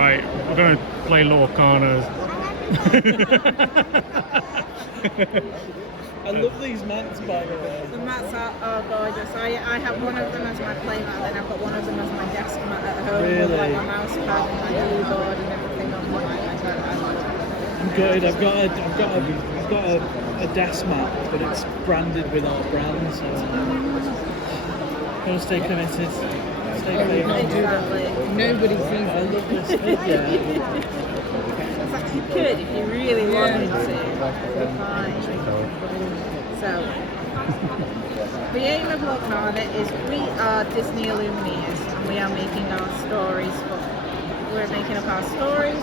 Right, we're going to play Lorcana. I love these mats, by the way. The mats are gorgeous. I have one of them as my play mat, then I've got one of them as my desk mat at home with like my mouse pad and my keyboard and everything on my iPad. I'm good. I've got a desk mat, but it's branded with our brand, so gotta stay committed. Stay committed. Exactly. Nobody sees I love this. Yeah. You could if you really wanted to. Fine. So, the aim of Lorcana is we are Disney Illumineers and we are making our stories we're making up our stories,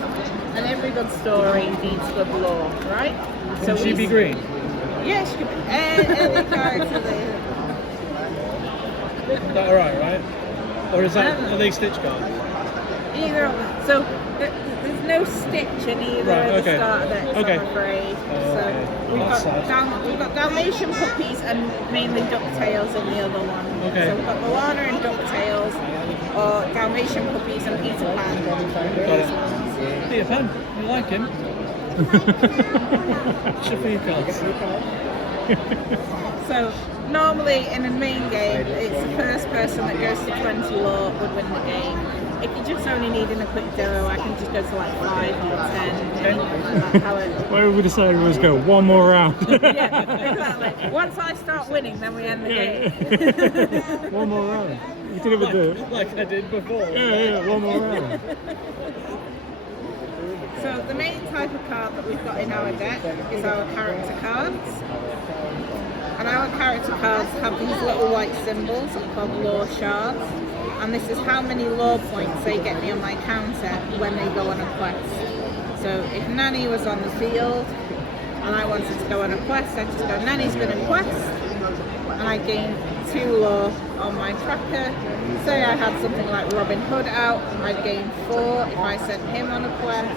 and every good story needs good lore, right? So Can she be green? Yes, she could be. Any character there. Is that alright, right? Or is that, are they stitch cards? Either of them. So there's no stitch in either at the start of it, I'm afraid. So we've got Dalmatian puppies and mainly DuckTales in the other one. Okay. So we've got Moana and DuckTales, or Dalmatian puppies and Peter Pan. Got it. Peter Pan, you like him? Shuffle your cards. So normally in a main game, it's the first person that goes to 20 lore would win the game. If you're just only needing a quick demo, I can just go to like 5 or 10. That's how it. Where we decided was go one more round. Yeah, exactly. Once I start winning, then we end the game. One more round. You did it with the. Like I did before. Yeah, one more round. So the main type of card that we've got in our deck is our character cards. And our character cards have these little white symbols called lore shards. And this is how many lore points they get me on my counter when they go on a quest. So if Nanny was on the field and I wanted to go on a quest, I'd just go, Nanny's been on a quest, and I gain 2 lore on my tracker. Say I had something like Robin Hood out, I'd gain 4 if I sent him on a quest.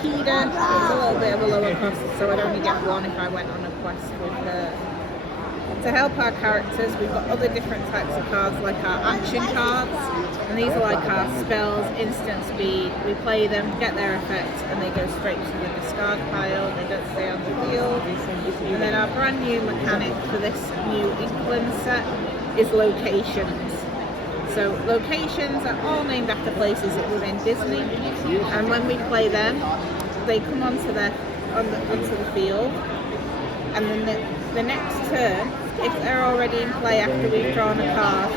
Kida is a little bit of a lower cost, so I'd only get 1 if I went on a quest with her. To help our characters, we've got other different types of cards, like our action cards, and these are like our spells, instant speed. We play them, get their effect, and they go straight to the discard pile. They don't stay on the field. And then our brand new mechanic for this new England set is locations. So locations are all named after places within Disney, and when we play them, they come onto the field, and then the next turn, if they're already in play after we've drawn a card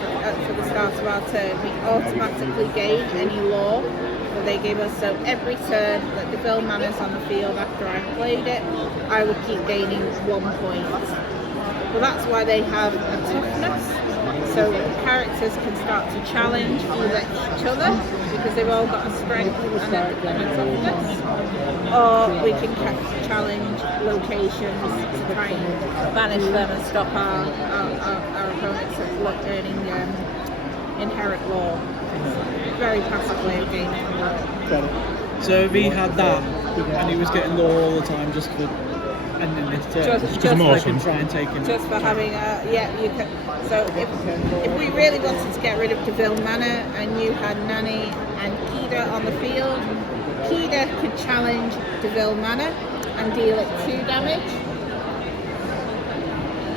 for the start of our turn, we automatically gain any lore that they give us. So every turn that DeVille Manor's on the field after I've played it, I will keep gaining 1 point. Well, that's why they have a toughness. So characters can start to challenge either each other because they've all got a strength and a toughness, or we can challenge locations to try and banish them and stop our opponents from earning inherent lore. Very passive way of gaining lore. Got it. So if he had that and he was getting lore all the time just for ending this turn, Just I can try and take him. Just for having you can. So if we really wanted to get rid of DeVille Manor and you had Nanny and Kida on the field, Kida could challenge DeVille Manor and deal it 2 damage.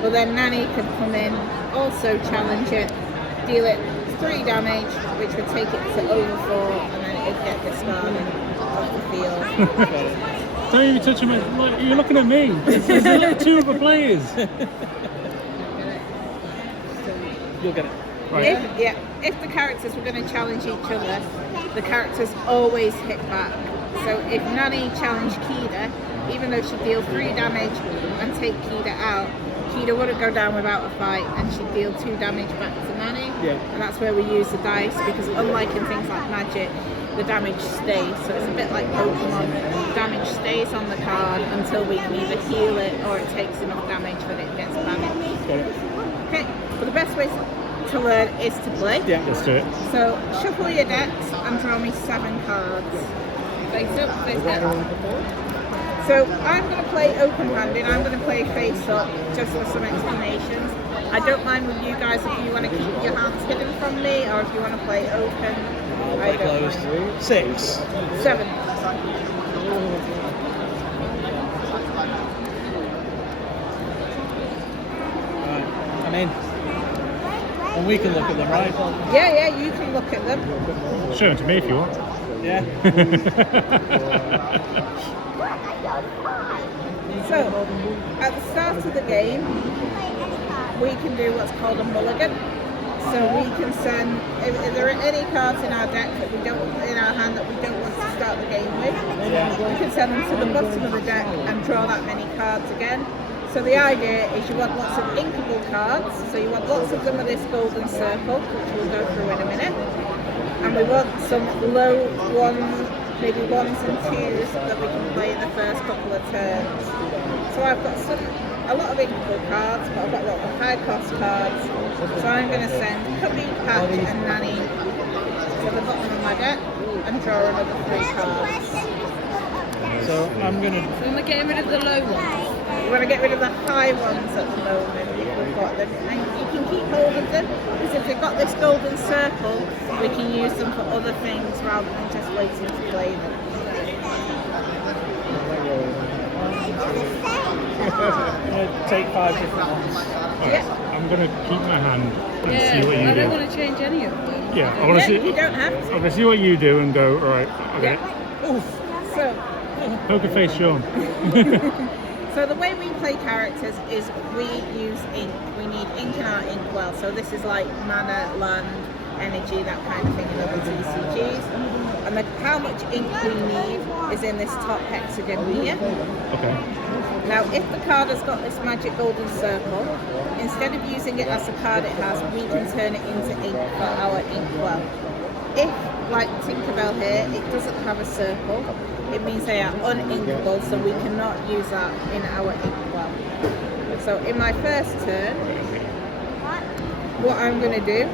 But then Nanny could come in, also challenge it, deal it 3 damage, which would take it to over 4, and then it'd get discarded off the field. Don't even touch him. You're looking at me. There's 2 other players. You'll get it. Right. If the characters were going to challenge each other, the characters always hit back. So if Nanny challenged Kida, even though she'd deal 3 damage and take Kida out, Kida wouldn't go down without a fight, and she'd deal 2 damage back to Nanny. Yeah. And that's where we use the dice, because unlike in things like Magic, the damage stays. So it's a bit like Pokemon. The damage stays on the card until we can either heal it or it takes enough damage that it gets banished. Got it. Okay, but the best way to learn is to play. Yeah. Let's do it. So shuffle your decks and draw me 7 cards. Face up, face down. So I'm going to play open-handed. I'm going to play face up just for some explanations. I don't mind with you guys if you want to keep your hands hidden from me, or if you want to play open. I Play don't closed. mind. 6. 7. Right, I'm in. And we can look at them, right? Yeah, you can look at them. Show them to me if you want. Yeah. So, at the start of the game, we can do what's called a mulligan. So we can send, if there are any cards in our deck that we don't, in our hand that we don't want to start the game with, we can send them to the bottom of the deck and draw that many cards again. So the idea is you want lots of inkable cards, so you want lots of them of this golden circle, which we'll go through in a minute. And we want some low ones, maybe 1s and 2s that we can play in the first couple of turns. So I've got a lot of inkable cards, but I've got a lot of high cost cards. So I'm going to send Cubby, Patch and Nanny to the bottom of my deck and draw another 3 cards. So I'm going to... So we're getting rid of the low ones. We want to get rid of the high ones at the moment if we've got them. And you can keep hold of them, because if they've got this golden circle, we can use them for other things rather than just waiting to play them. I'm going to take 5 different ones. Yeah. I'm going to keep my hand and see what you I do. don't want to change any of them. Yeah, I want to see. You don't have to. I'm going to see what you do and go. All right, okay. Oof. So, Poker face, Sean. so the way we play characters is we use ink. We need ink in our inkwell. So this is like mana, land, energy, that kind of thing in other TCGs. And how much ink we need is in this top hexagon here. Okay. Now, if the card has got this magic golden circle, instead of using it as the card it has, we can turn it into ink for our inkwell. If, like Tinkerbell here, it doesn't have a circle, it means they are uninkable, so we cannot use that in our inkwell. So in my first turn, what I'm going to do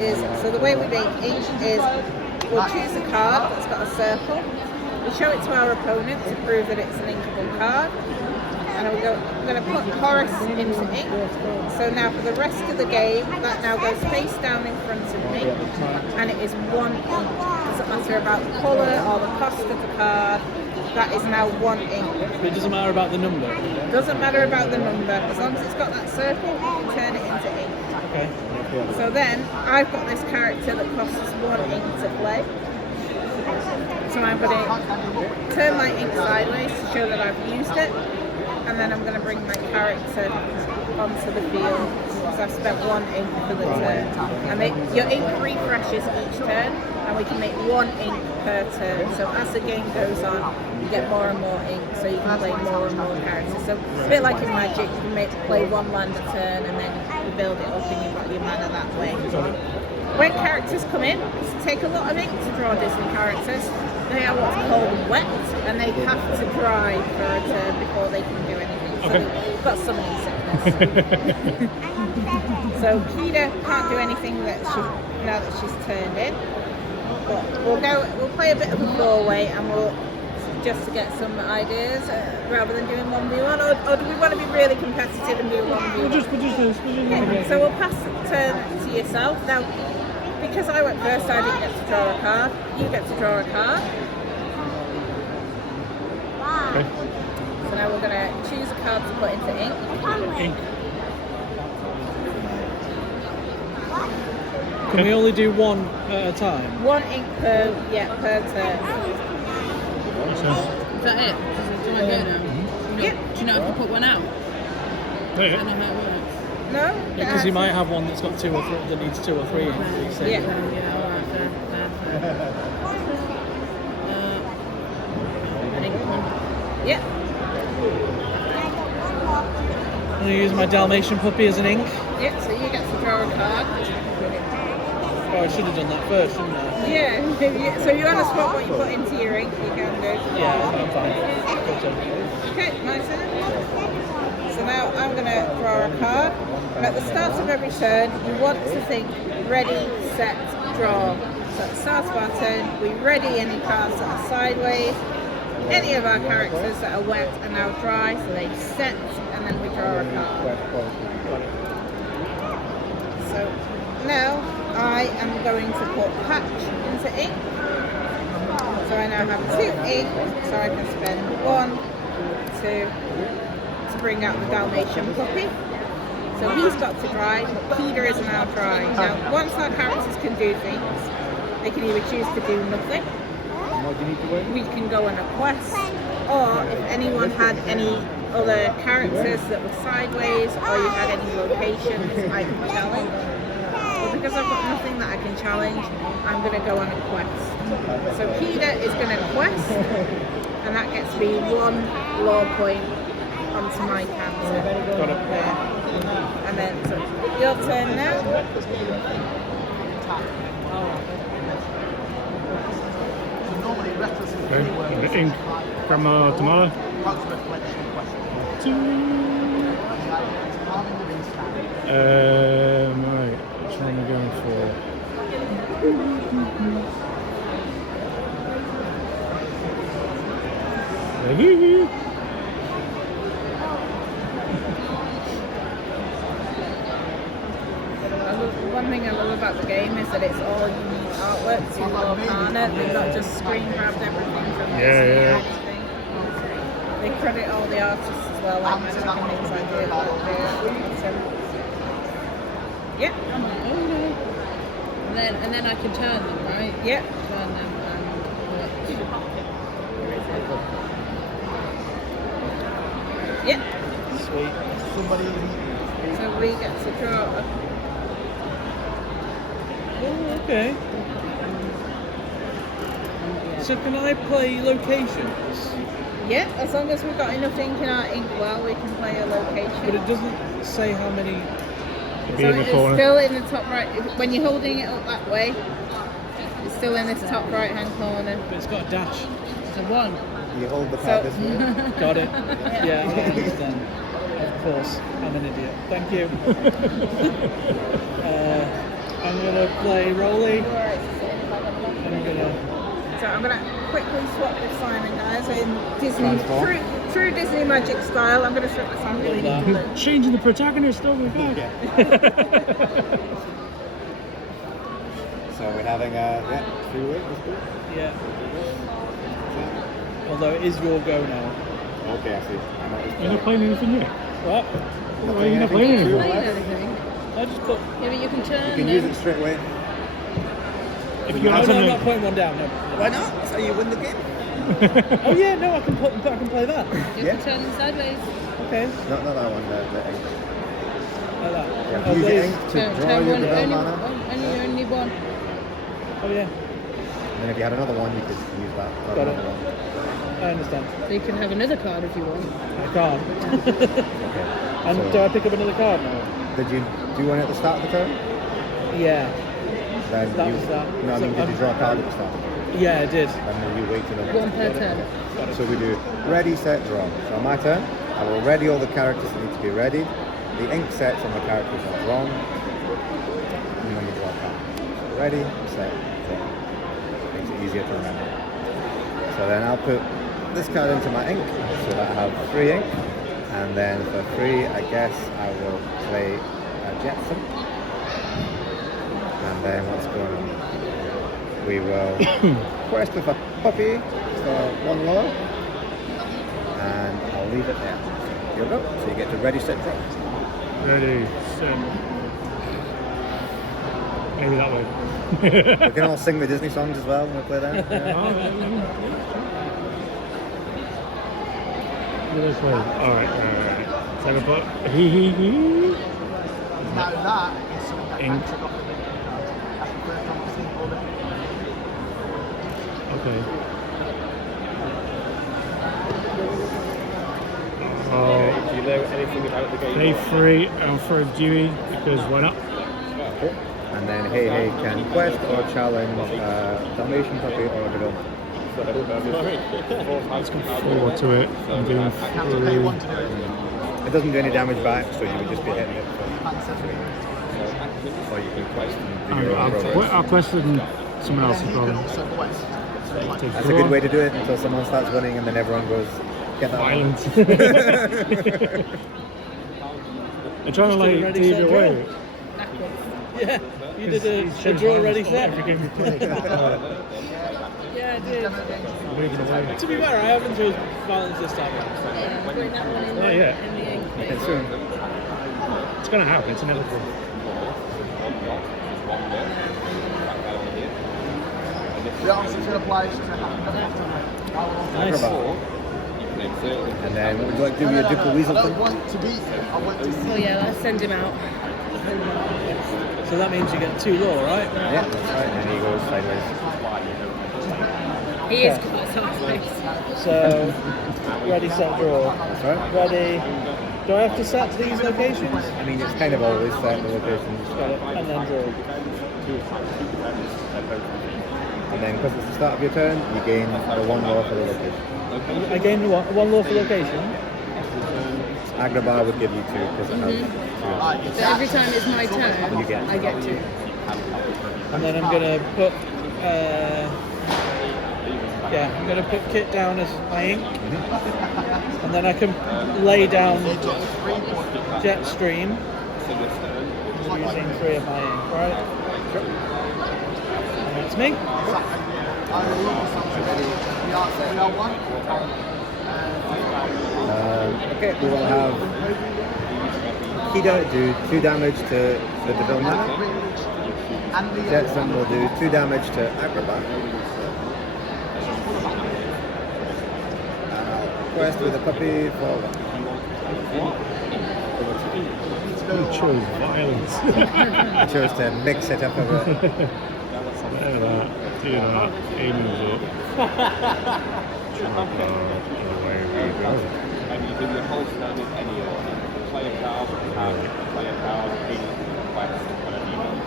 is, so the way we make ink is, we'll choose a card that's got a circle, we show it to our opponent to prove that it's an inkable card, and I'm going to put Horace into ink. So now for the rest of the game, that now goes face down in front of me, and it is 1 ink. Doesn't matter about the colour or the cost of the card, that is now 1 ink. But it doesn't matter about the number. Doesn't matter about the number, as long as it's got that circle, we can turn it into ink. Okay. So then, I've got this character that costs 1 ink to play. So I'm going to turn my ink sideways to show that I've used it, and then I'm going to bring my character onto the field, because I've spent 1 ink for the turn. And your ink refreshes each turn, and we can make 1 ink per turn. So as the game goes on, you get more and more ink, so you can play more and more characters. So a bit like in Magic, you can play 1 land a turn, and then you build it up and you've got your mana that way. When characters come in, it takes a lot of ink to draw Disney characters. They are what's called wet, and they have to dry for a turn before they can do anything. So we've got summoning sickness. So Kida can't do anything now that she's turned in. But we'll play a bit of a four-way, and we'll just to get some ideas rather than doing 1v1, or do we want to be really competitive and do 1v1? We'll just do this. Okay, so we'll pass the turn to yourself. Now, because I went first, I didn't get to draw a card. You get to draw a card. Okay. So now we're going to choose a card to put into ink. Ink. Can we only do 1 at a time? 1 ink per turn. So, Is that it? Do I go now? Yeah. Do you know if you put one out? there I you don't go. know how it works. No? Because you might have one that's got 2 or 3, that needs 2 or 3 in. Yeah. Yeah, alright, fair. I think one. Yeah. I'm going to use my Dalmatian puppy as an ink. Yeah, so you get to draw a card. Oh, I should have done that first, shouldn't I? Yeah, so you want to spot what you put into your ink, you can do. Yeah, I'm fine. Good job. Okay, my turn. So now I'm going to draw a card. And at the start of every turn, you want to think ready, set, draw. So at the start of our turn, we ready any cards that are sideways. Any of our characters that are wet are now dry, so they set, and then we draw a card. So now I am going to put patch into ink. So I now have 2 ink, so I can spend 1, 2 to bring out the Dalmatian puppy. So he's got to dry, but Peter is now dry. Now, once our characters can do things, they can either choose to do nothing, we can go on a quest, or if anyone had any other characters that were sideways, or you had any locations I can challenge. But because I've got nothing that I can challenge, I'm going to go on a quest. So Peter is going to quest, and that gets me 1 lore point onto my counter. Got it. There. And then, so your turn now. Okay. The ink from tomorrow. Right. Which one are we going for? One thing I love about the game is that it's all unique artwork to Lorcana. They've not just screen grabbed everything from Yeah, Disney yeah. or anything. They credit all the artists as well, like Magic and things like that. So, yeah, And then I can turn them, right? yeah. Turn them and Yeah. Sweet. So we get to draw a Oh, okay. So can I play locations? yeah, as long as we've got enough ink in our ink well, we can play a But location. it doesn't say how many. Be So in the it's corner. still in the top right. When you're holding it up that way, it's still in this top right hand corner. But it's got a dash. it's a 1. You hold the card So- this way. Got it. Yeah, I understand. Of course, I'm an idiot. Thank you. I'm gonna play Rolly. I'm gonna. So I'm gonna quickly swap with Simon, guys. In Disney, Transform. true Disney magic style, I'm gonna swap with Simon. Love Changing the protagonist, oh my god. So we're having a 3-way. Yeah. Although it is your go now. Okay, I see. I'm not You're not playing anything yet? What? Why are you not playing anything? Playing anything. I just put. Yeah, but you can turn You can them. use it straight away. If No, you have I'm something, not putting one down. No. Why not? That's how you win the game. Oh yeah, no, I can play that. You Yeah. can turn them sideways. Okay, Not that one, the ink. like that. Yeah, Oh, use the these- ink to Turn draw your one, develop only, mana. only one. Oh yeah, And then if you had another one, you could use that. or Got it. another one. I understand. So you can have another card if you want. I can't. Okay. And So- do I pick up another card now? Did you do one at the start of the turn? Yeah. Then That you, was that. No, I mean, So, did you draw a card at the start? Yeah, I did. Then you wait till One per turn. So we do ready, set, draw. So on my turn, I will ready all the characters that need to be ready. The ink sets on the characters are drawn. And then we draw a card. So ready, set, draw. Makes it easier to remember. So then I'll put this card into my ink so that I have 3 ink. And then for 3, I guess I will play a Jetson. And then what's going on? We will quest with a puppy for 1 lore. And I'll leave it there. Here we go. So you get to ready, set, draw. ready, set. Maybe that way. We can all sing the Disney songs as well when we play them. This way. Alright. Second put. Hee. Now that is something that Ink. I took off the video card. That's the first time I've seen all of it. Okay. Oh, Do you know anything about the game? day 3 and for Dewey because why not? And then hey can quest or challenge Dalmatian puppy or a development. Let's go forward to it. I'm doing I have to pay 3. 1 to do it. It doesn't do any damage back, so you would just be hitting it. Fan says it. Or you can quest and do your own progress. I'll question someone And else's then you can problem. also quest. So like, Take That's a good way to do it until someone starts winning and then everyone goes, get that one. Violence. I'm trying to like Ready, leave set, it draw. away. Backwards. Yeah. You did a Shows draw violence ready on set. every game we play. Yeah, I did. Moving away. To be fair, I haven't chose violence this time. Yeah, putting that one in Not there. yet. In the ink. It's soon. It's gonna happen. It's inevitable. The answer's going to play to Nice. And then would you like to do your Ducal Weasel I thing? don't want to beat him. I want to see Oh yeah, let's send him out. So that means you get 2 law, right? Yeah, that's right. And he goes sideways. He is quite sideways. So, ready, set, draw. That's right. Ready. Do I have to set these locations? I mean, it's kind of always set the locations. Got it. And then draw. And then because it's the start of your turn, you gain the 1 law for the location. I gained what? 1 law for location. Agrabah would give you 2 because it has 2. So every time it's my turn, You get I get 2. And then I'm gonna put I'm gonna put Kit down as my ink. And then I can lay down Jetstream using 3 of my ink, right? And that's me. Okay, we will have Kida do 2 damage to the Devil Mana. Jetson will do 2 damage to Agrabah. Quest with a puppy for You chose violence. I chose to mix it up a bit. Look at that. Do that. Aiden's up. Away we go. And you do your whole standard any order. Play a card, play a card, quest, whatever you want.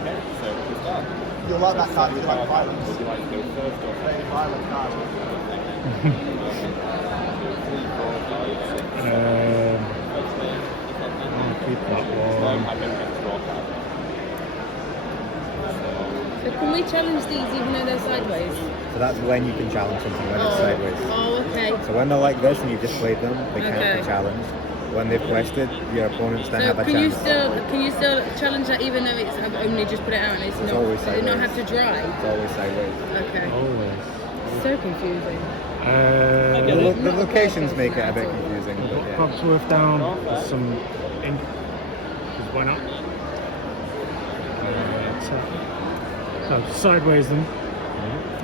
Okay, so we start. You'll like that card, you like violence. Would you like to go first or Very violent card. 3, 4, 5, 6. I'll keep that No, one. I don't get a draw card. So can we challenge these even though they're sideways? So that's when you can challenge something, when it's sideways. Oh, okay. So when they're like this and you've just played them, they can't Okay. be challenged. When they've quested, your opponents then So have a can you chance. still challenge that even though it's I've only just put it out and it's not always does it not sideways. have to dry? It's always sideways. Okay. Always. So confusing. The locations make it a bit confusing. Put But yeah. Cogsworth down with some ink. Because why not? Sideways them.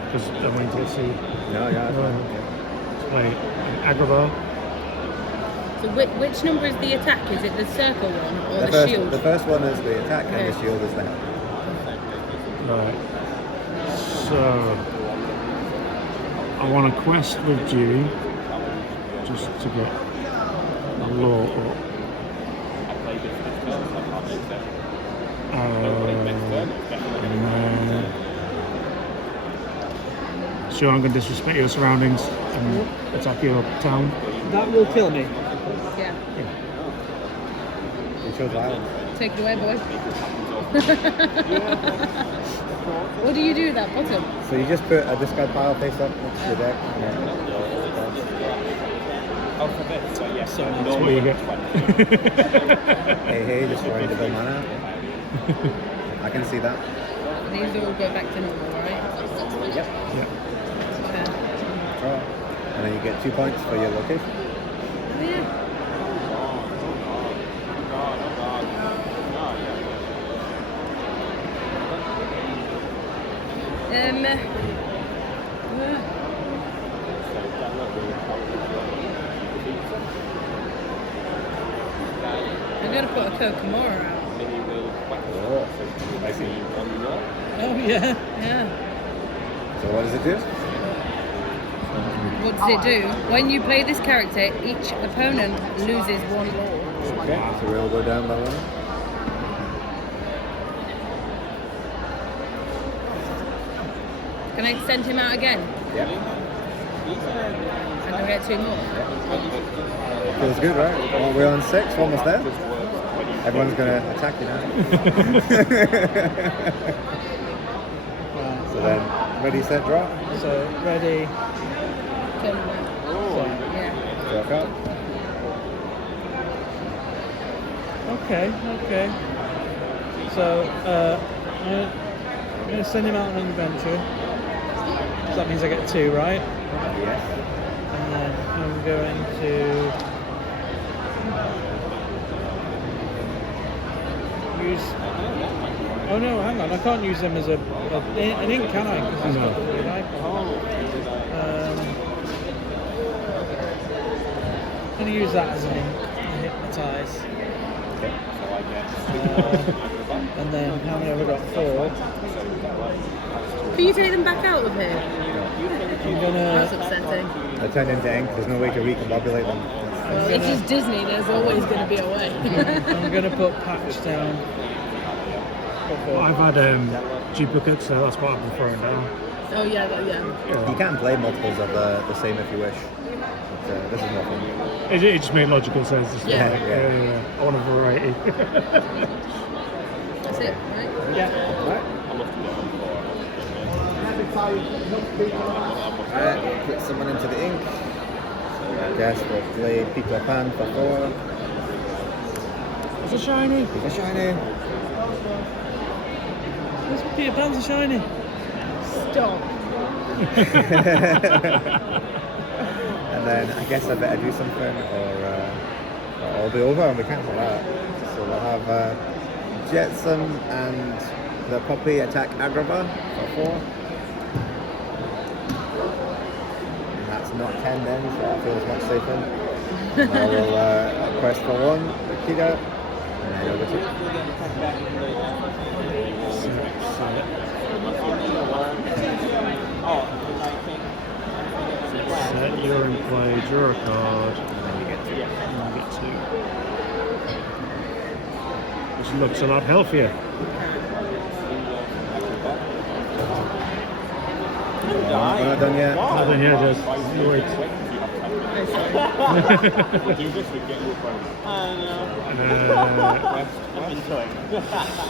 Because I'm waiting to see. No, yeah. That's fine. Let's play Agrabah. So which number is the attack? Is it the circle one or The the first, shield? the first one is the attack and the Okay. shield is the help. Right. So I want to quest with you just to get a law up. And then so I'm going to disrespect your surroundings and attack your town. That will kill me. Yeah. You chose violence. Take it away, boy. What do you do with that bottom? So you just put a discard pile face up next to the deck. Alphabet, so yes, so That's what you get. Hey, destroying Devil Mana. I can see that. These all go back to normal, right? Yep. Yeah. Okay. Draw. And then you get 2 points for your location. Oh, yeah. I'm gonna put a Kokomora out. Oh, I see. Oh yeah. Yeah. So what does it do? What does it do? When you play this character, each opponent loses 1 law. Okay, so we'll go down by 1. Can I send him out again? Yep. And I get 2 more. Feels good, right? Well, we're on 6, almost there. Everyone's going to attack you now. So then, ready, set, draw. So ready. Turn him out. Yeah. Draw a card. Okay. So I'm going to send him out on an adventure. So that means I get 2, right? Yes. And then I'm going to use. Oh no, hang on! I can't use them as an ink, can I? Because it's got the weird icon. I'm going to use that as an ink and hypnotise. And then how many have I got? 4. Can you take them back out of here? I'm gonna. That's upsetting. They turn into ink. There's no way to recombobulate them. Well, it's just Disney. There's always going to be a way. I'm gonna put patch down. I've had duplicates, so that's what I've been throwing down. Oh yeah, yeah. You can play multiples of the same if you wish. But this is nothing. It just made logical sense. Just Yeah. like, yeah. I want a variety. That's it, right? Yeah. Alright, put someone into the ink. I guess we'll play Peter Pan for 4. It's a shiny. Peter Shiny. This Peter Pan's a shiny. Stop. And then I guess I better do something, or I'll be over and we cancel that. So we'll have Jetsam and the puppy attack Agrabah for 4. And that's not 10 then, so that feels much safer. And I will quest for 1, Akira, and then over 2. Set you're in play, draw a card, and then you get 2. Which looks a lot healthier. We're not done yet. Nothing here, just wait.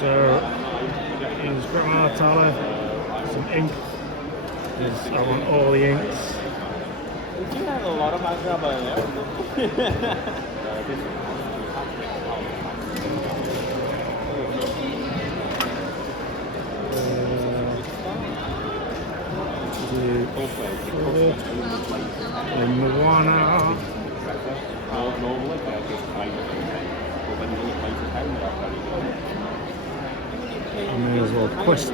So he's got our Tala, some ink. I want all the inks. You have a lot of Agrabah in there. And Moana. I may as well quest.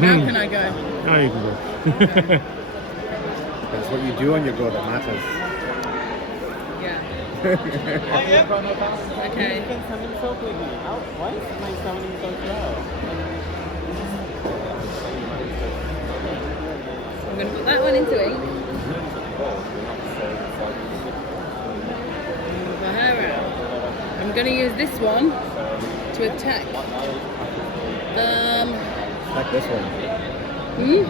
Now can I go? Now you can go. That's what you do on your go that matters. Yeah. You Okay. can summon so quickly. Why is my summoning so slow? I'm going to put that one into ink. Move her out. I'm going to use this one to attack. Like this one. Hmm?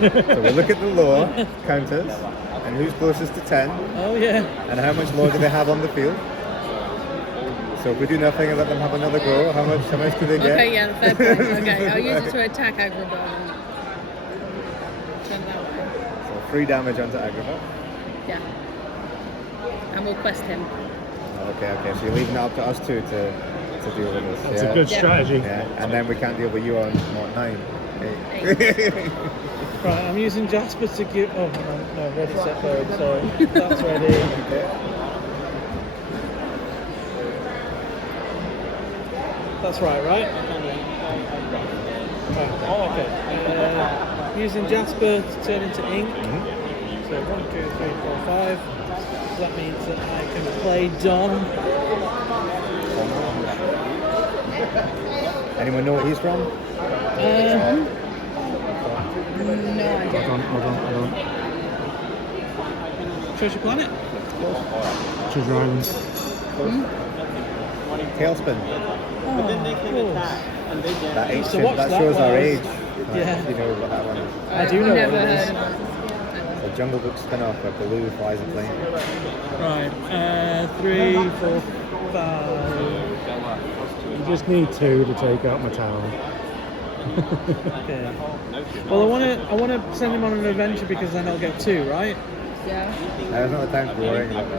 So we'll look at the lore counters and who's closest to 10 Oh yeah. and how much lore do they have on the field. So if we do nothing and let them have another go, how much do they get? Okay, yeah, fair point. Okay, I'll use it to attack Agrabah. Turn that way. So 3 damage onto Agrabah. Yeah. And we'll quest him. Okay, so you're leaving it up to us two to deal with this. That's yeah? a good Yeah. strategy. Yeah, and then we can't deal with you on what, 9? 8. Right, I'm using Jasper to give. Oh, hang on. No, ready, set, bird. So that's ready. That's right? Right. Oh, okay. Using Jasper to turn into ink. So 1, 2, 3, 4, 5. So that means that I can play Don. Anyone know what he's from? No idea. Hold on. Treasure Planet. Treasure Island. Tailspin. But then they can cool. attack and they get. That used to ancient, watch that that shows when our I was- age. Yeah. You know what that one is. I do know Never what it is. heard of it. It's a Jungle Book spin-off where Baloo flies a plane. Right. 3, 4, 5. You just need 2 to take out my tower. Okay. Well, I want to send him on an adventure because then I'll get 2, right? Yeah. There's not the time to be worrying about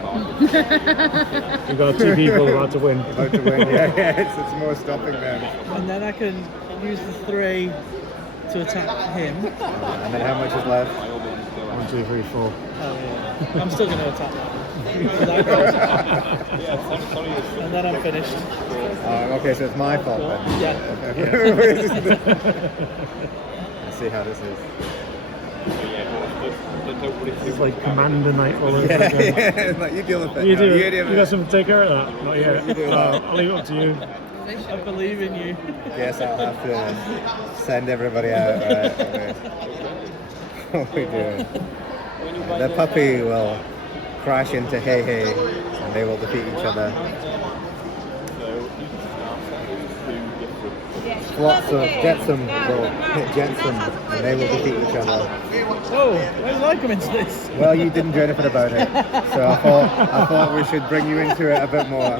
that. We've got 2 people about to win. About to win, yeah, it's more stopping them. And then I can use the 3 to attack him. And then how much is left? 1, 2, 3, 4. Oh yeah. I'm still going to attack that one. So that goes. And then I'm finished. Okay, so it's my fault then. Yeah. Okay. Let's see how this is. It's like Commander Night all over Yeah, again. yeah, like you deal with it. You now. do. You deal You with got it. something to take care of that? Not yet. You do that. I'll leave it up to you. I believe in you. Guess I'll have to send everybody out. Right? What are we doing? The puppy will crash into Hey Hey and they will defeat each other. Flotsam, Jetsam will hit Jetsam and they will defeat each other. Oh, where did I come into this? Well, you didn't do anything about it, so I thought we should bring you into it a bit more.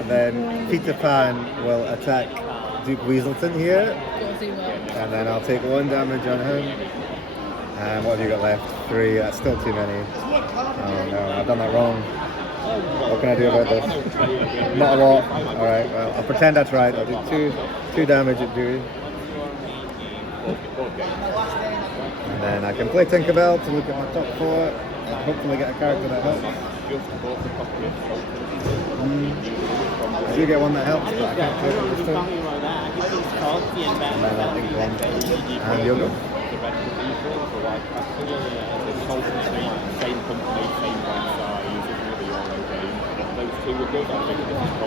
And then Peter Pan will attack Duke Weaselton here, and then I'll take 1 damage on him. And what have you got left? 3. That's still too many. Oh no, I've done that wrong. What can I do about this? Not a lot. Alright, well, I'll pretend I tried. I'll do 2 damage at Dewey. And then I can play Tinkerbell to look at my top 4 and hopefully get a character that helps. I do get one that helps, but I can't play it this turn. And then I'll think 1. And you'll go.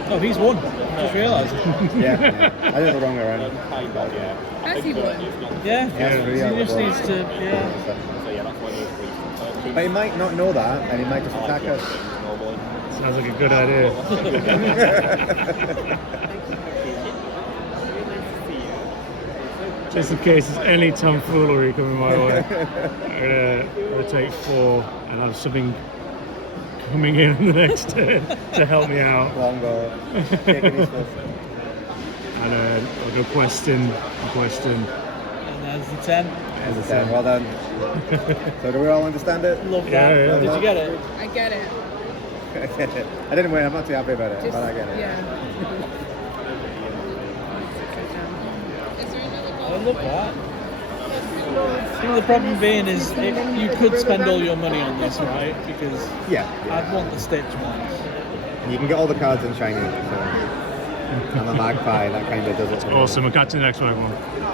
Oh, he's won. Just realised. Yeah, I did it the wrong way around. Has he won? Yeah. Yeah, He just needs to. Yeah. But he might not know that, and he might just attack us. Sounds like a good idea. Just in case there's any tomfoolery coming my way, I'm gonna take 4 and have something coming in the next turn to help me out. Longbow, taking his first. And I'll go questing. And there's the 10. As I Okay, said. well done. So do we all understand it? Love that. Yeah. Did you get it? I get it. I didn't win, I'm not too happy about it, Just, but I get it. yeah. I love that. I think the problem being is you could spend all your money on this, right? Because Yeah. I'd want the Stitch ones. And you can get all the cards in shiny, so. I'm a magpie, that kind of does it. Awesome. I'll catch you next one.